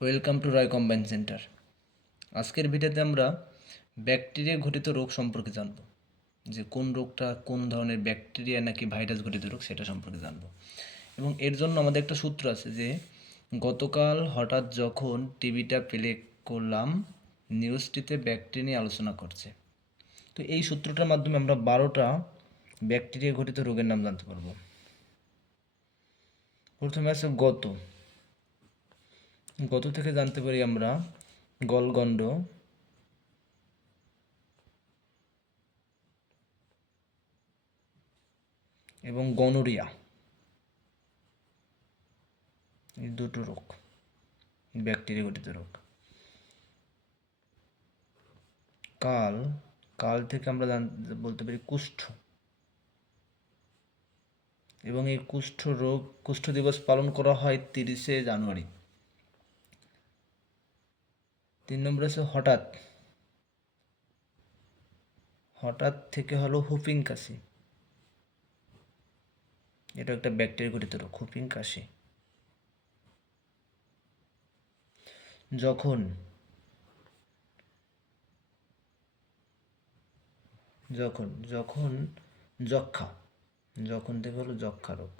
Welcome to Roy combine centre. আজকের ভিডিওতে আমরা ব্যাকটেরিয়া ঘটিত রোগ সম্পর্কে জানব, যে কোন রোগটা কোন ধরনের ব্যাকটেরিয়া নাকি ভাইরাস ঘটিত রোগ সেটা সম্পর্কে জানব। এবং এর জন্য আমাদের একটা সূত্র আছে, যে গতকাল হঠাৎ যখন টিভিটা প্লে করলাম, নিউজটিতে ব্যাকটেরিয়া নিয়ে আলোচনা করছে। তো এই সূত্রটার মাধ্যমে আমরা 12টা ব্যাকটেরিয়া ঘটিত রোগের নাম জানতে পারবো। প্রথমে আছে গত থেকে জানতে পারি আমরা গলগণ্ড, এবং গনোরিয়া, এই দুটো রোগ ব্যাকটেরিয়া ঘটিত রোগ। কাল কাল থেকে আমরা বলতে পারি কুষ্ঠ, এবং এই কুষ্ঠ দিবস পালন করা হয় 30শে জানুয়ারি। 3 নম্বর আছে হঠাৎ থেকে হলো হুপিং কাশি, এটা একটা ব্যাকটেরিয়া ঘটিত রোগ, হুপিং কাশি। যখন যখন যখন যক্ষা, যখন থেকে হলো যক্ষা রোগ,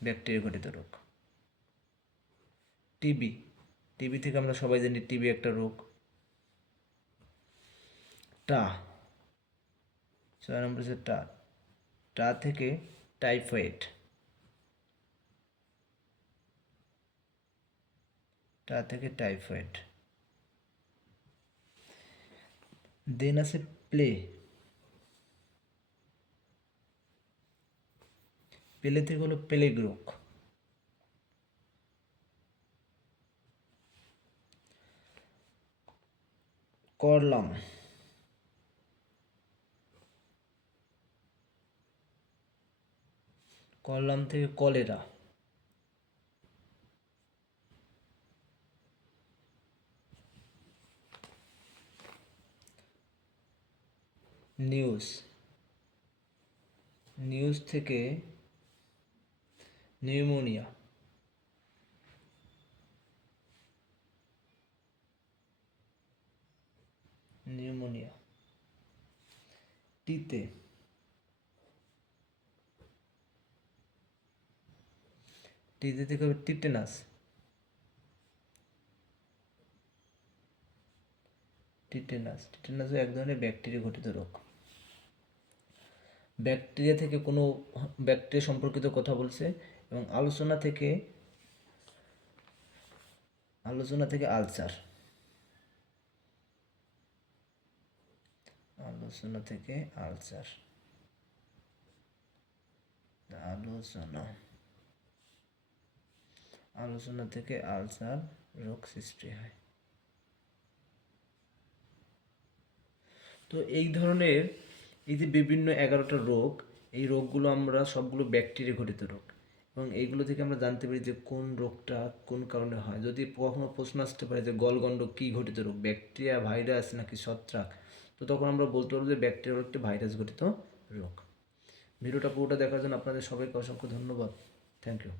ব্যাকটেরিয়া ঘটিত রোগ। টিবি থেকে আমরা সবাই জানি টিবি একটা রোগ। 6 নম্বর আছে টা থেকে টাইফয়েড, দেন আছে পেলে থেকে হলো প্লেগ রোগ। করলাম থেকে কলেরা। নিউজ থেকে নিউমোনিয়া। টিতে থেকে হবে টিটেনাস। টিটেনাসও এক ধরনের ব্যাকটেরিয়া ঘটিত রোগ। ব্যাকটেরিয়া থেকে কোনো ব্যাকটেরিয়া সম্পর্কিত কথা বলছে, এবং আলোচনা থেকে আলসার। আলোচনা থেকে আলসার রোগ সৃষ্টি হয়। তো এই ধরনের এই যে বিভিন্ন 11টা রোগ, এই রোগগুলো আমরা সবগুলো ব্যাকটেরিয়া ঘটিত রোগ, এবং এইগুলো থেকে আমরা জানতে পারি যে কোন রোগটা কোন কারণে হয়। যদি কখনো প্রশ্ন আসতে পারে যে গলগণ্ড কী ঘটিত রোগ, ব্যাকটেরিয়া, ভাইরাস নাকি ছত্রাক, তো তখন আমরা বলতে পারবো যে ব্যাকটেরিয়া হলো একটি ভাইরাস ঘটিত রোগ। ভিডিওটা পুরোটা দেখার জন্য আপনাদের সবাইকে অসংখ্য ধন্যবাদ। Thank you.